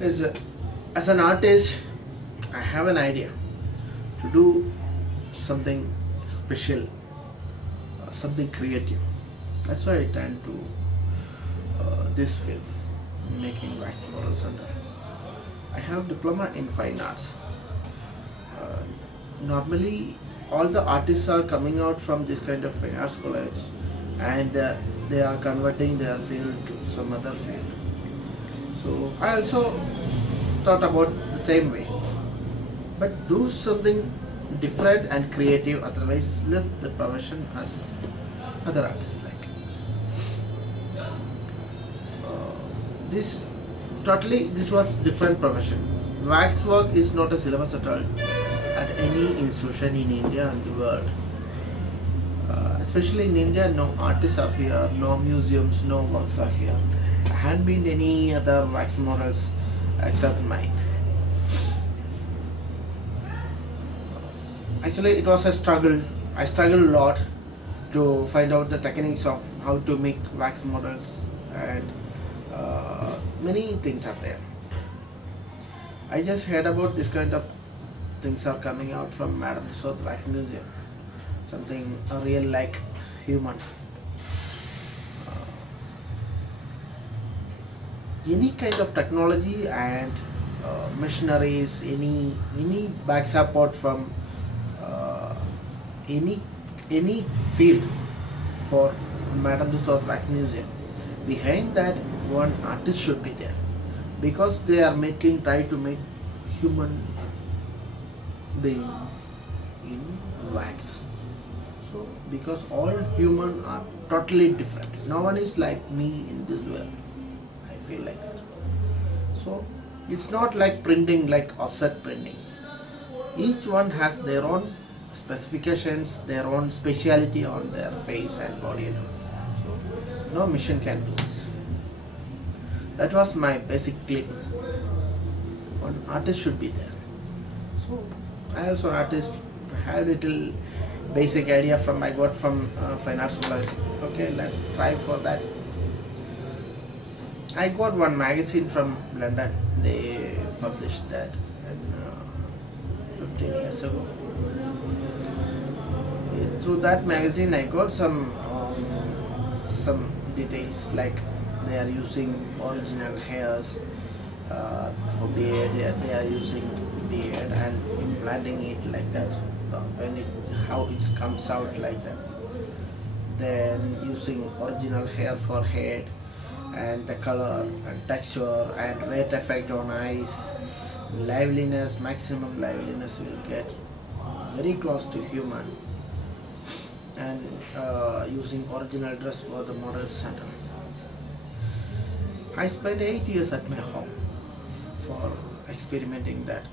is as an artist, I have an idea to do something special, something creative. That's why I turned to this field, making wax models. And I have diploma in fine arts. Uh, Normally, all the artists are coming out from this kind of fine arts college, and they are converting their field to some other field. So I also thought about the same way, but do something different and creative, otherwise left the profession as other artists like. This was different profession. Wax work is not a syllabus at all at any institution in India and the world. Especially in India, no artists are here, no museums, no works are here. There hadn't been any other wax models except mine. Actually, it was a struggle. I struggled a lot to find out the techniques of how to make wax models, and many things are there. I just heard about this kind of things are coming out from Madam Tussauds Wax Museum. Something real like human. Any kind of technology and machineries, any back support from any field for Madam Tussauds Wax Museum. Behind that, one artist should be there, because they are try to make human being in wax. So because all human are totally different, no one is like me in this world. I feel like that. So it's not like printing, like offset printing. Each one has their own specifications, their own speciality on their face and body. So no machine can do this. That was my basic clip. One artist should be there. So I also an artist. I have little basic idea from I got from fine arts college. Okay, let's try for that. I got one magazine from London. They published that in 15 years ago. Through that magazine, I got some details, like they are using original hairs for beard. They are using beard and implanting it like that. How it comes out like that. Then using original hair for head, and the color and texture and weight effect on eyes, liveliness, maximum liveliness will get very close to human, and using original dress for the model center. I spent 8 years at my home for experimenting that,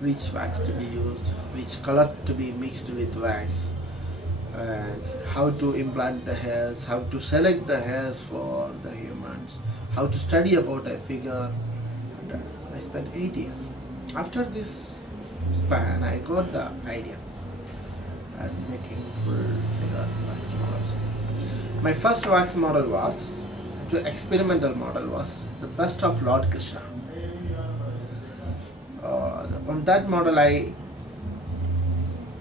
which wax to be used, which color to be mixed with wax, and how to implant the hairs, how to select the hairs for the humans, how to study about a figure. And I spent 8 years. After this span, I got the idea at making full figure wax models. My first wax model was, the experimental model was the bust of Lord Krishna. On that model, I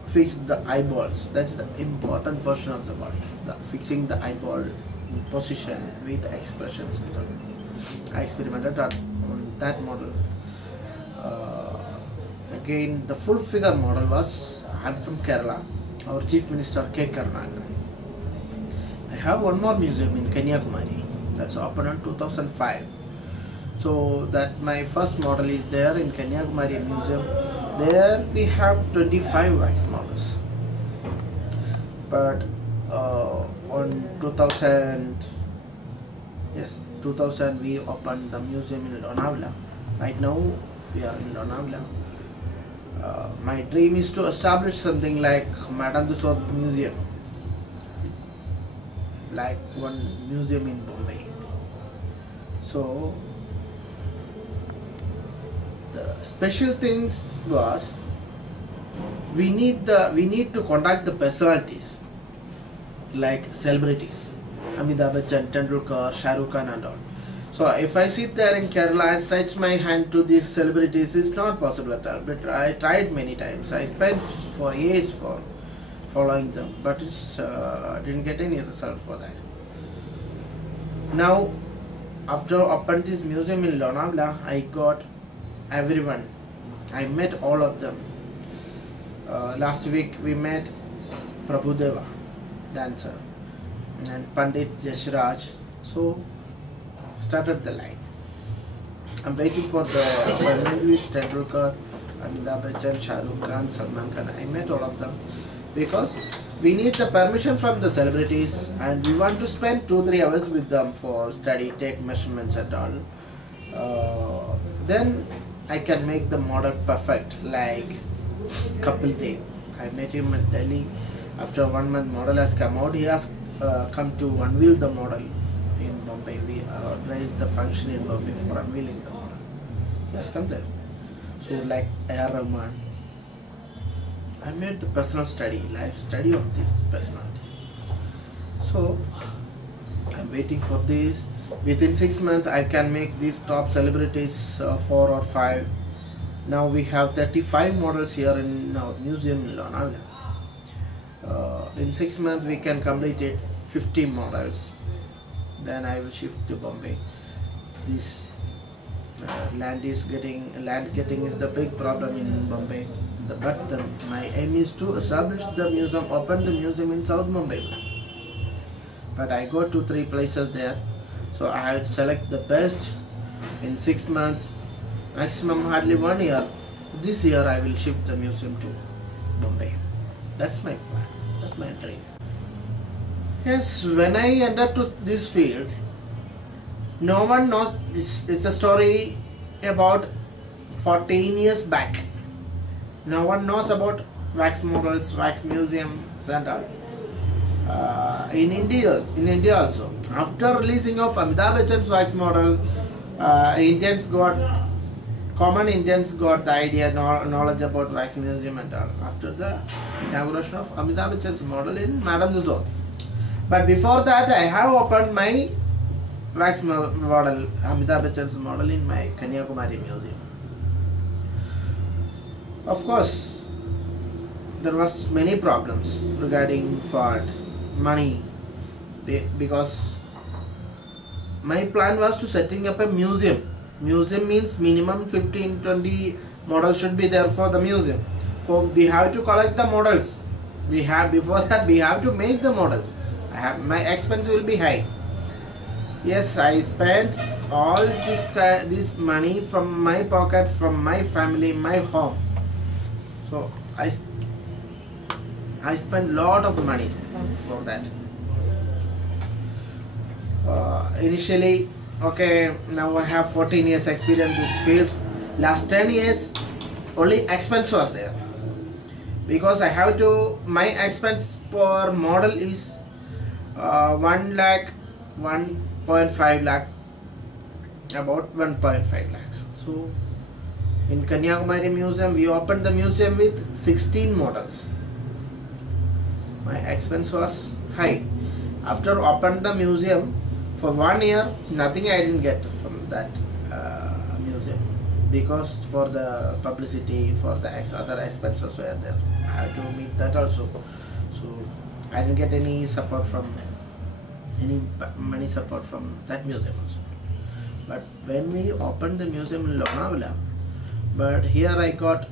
fixed the eyeballs. That's the important portion of the body. Fixing the eyeball in position with expressions. I experimented on that model. Again, the full figure model was, I'm from Kerala, our Chief Minister K. Karnataka. I have one more museum in Kanyakumari. That's opened in 2005. So that my first model is there in Kanyakumari Museum. There we have 25 wax models. But on 2000 we opened the museum in Lonavala. Right now we are in Lonavala. My dream is to establish something like Madam Tussauds Museum, like one museum in Bombay. So the special things was, we need to contact the personalities like celebrities, Amitabh Bachchan, Tendulkar, Shah Rukh Khan and all. So if I sit there in Kerala and stretch my hand to these celebrities, it's not possible at all. But I tried many times. I spent for years for following them, but it's didn't get any result for that. Now, after opening this museum in Lonavala, I got everyone. I met all of them. Last week we met Prabhudeva, dancer, and Pandit Jashraj. So started the line. I'm waiting for the appointment with Tendulkar, Amitabh Bachchan, Shah Rukh Khan, Salman Khan. I met all of them because we need the permission from the celebrities and we want to spend 2-3 hours with them for study, take measurements and all. Then I can make the model perfect, like Kapil Dev. I met him in Delhi. After 1 month model has come out, he has come to unveil the model in Bombay. We organized the function in Bombay for unveiling the model. He has come there. So like A.R. Rahman, I made the personal study, life study of these personalities. So I'm waiting for this. Within 6 months I can make these top celebrities 4 or 5. Now we have 35 models here in our museum in Lonavala. In 6 months we can complete it 50 models. Then I will shift to Bombay. This land getting is the big problem in Bombay. But my aim is to establish the museum, open the museum in South Mumbai. But I go to 3 places there, so I have to select the best in 6 months, maximum hardly 1 year. This year I will shift the museum to Bombay. That's my plan. That's my dream. Yes, when I entered to this field, no one knows. It's a story about 14 years back. No one knows about wax models, wax museums and all. In India also. After releasing of Amitabh Bachchan's wax model, common Indians got the idea, knowledge about wax museum and all. After the inauguration of Amitabh Bachchan's model in Madame Tussauds. But before that, I have opened my wax model, Amitabh Bachchan's model in my Kanyakumari museum. Of course, there was many problems regarding fund, money, because my plan was to setting up a museum. Museum means minimum 15-20 models should be there for the museum. So we have to collect the models. Before that we have to make the models. My expense will be high. Yes, I spent all this money from my pocket, from my family, my home. So I spent lot of money for that. Initially, okay, now I have 14 years experience in this field. Last 10 years, only expense was there. Because I have to, my expense per model is 1 lakh, 1.5 lakh, about 1.5 lakh. So in Kanyakumari Museum, we opened the museum with 16 models. My expense was high. After opened the museum, for 1 year, nothing I didn't get from that museum. Because for the publicity, for the other expenses were there. I had to meet that also. So I didn't get any support from, any money support from that museum also. But when we opened the museum in Lonavala, but here I got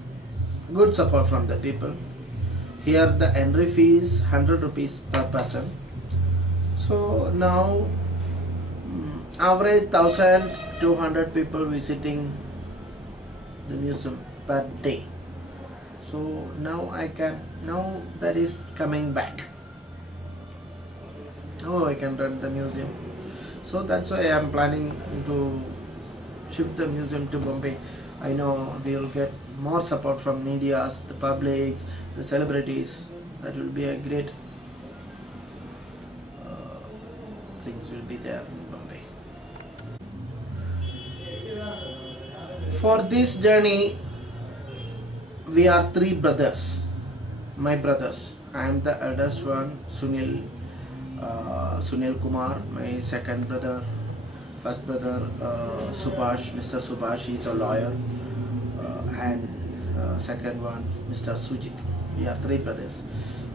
good support from the people. Here the entry fee is 100 rupees per person. So now average 1,200 people visiting the museum per day. So now now that is coming back. Now I can run the museum. So that's why I am planning to shift the museum to Bombay. I know we will get more support from media, the public, the celebrities. That will be a great things will be there in Bombay. For this journey, we are 3 brothers, my brothers. I am the eldest one, Sunil Kumar, my second brother, First brother Subhash, Mr. Subhash is a lawyer, and second one Mr. Sujit. We are three brothers.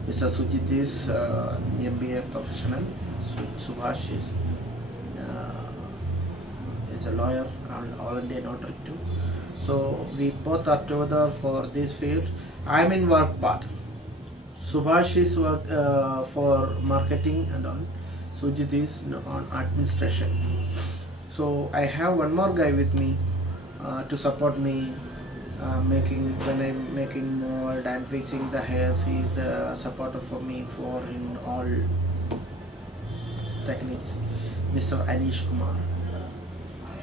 Mr. Sujit is MBA professional. Subhash is a lawyer and all India notary too. So we both are together for this field. I am in work part. Subhash is work for marketing and all. Sujit is on administration. So I have one more guy with me to support me when I'm making mold and fixing the hairs. He is the supporter for me for in all techniques, Mr. Anish Kumar.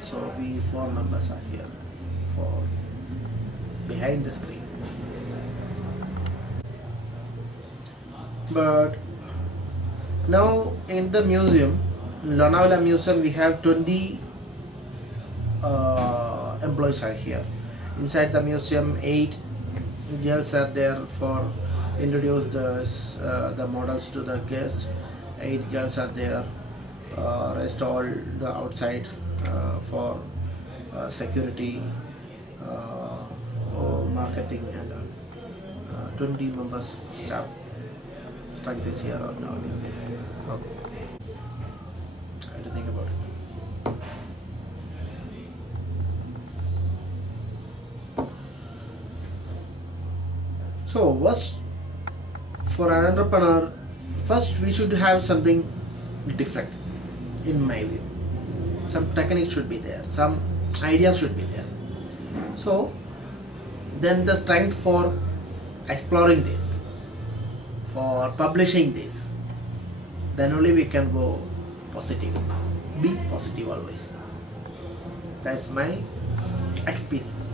So we four members are here for behind the screen. But now in the museum, in Lonavala museum, we have 20 employees are here. Inside the museum, 8 girls are there for introduce the models to the guests. 8 girls are there. Rest all the outside for security, marketing, and 20 members staff. Strike this here or now. How to think about it. So what's for an entrepreneur? First, we should have something different, in my view. Some technique should be there. Some ideas should be there. So then the strength for exploring this, for publishing this, then only we can go positive. Be positive always. That's my experience.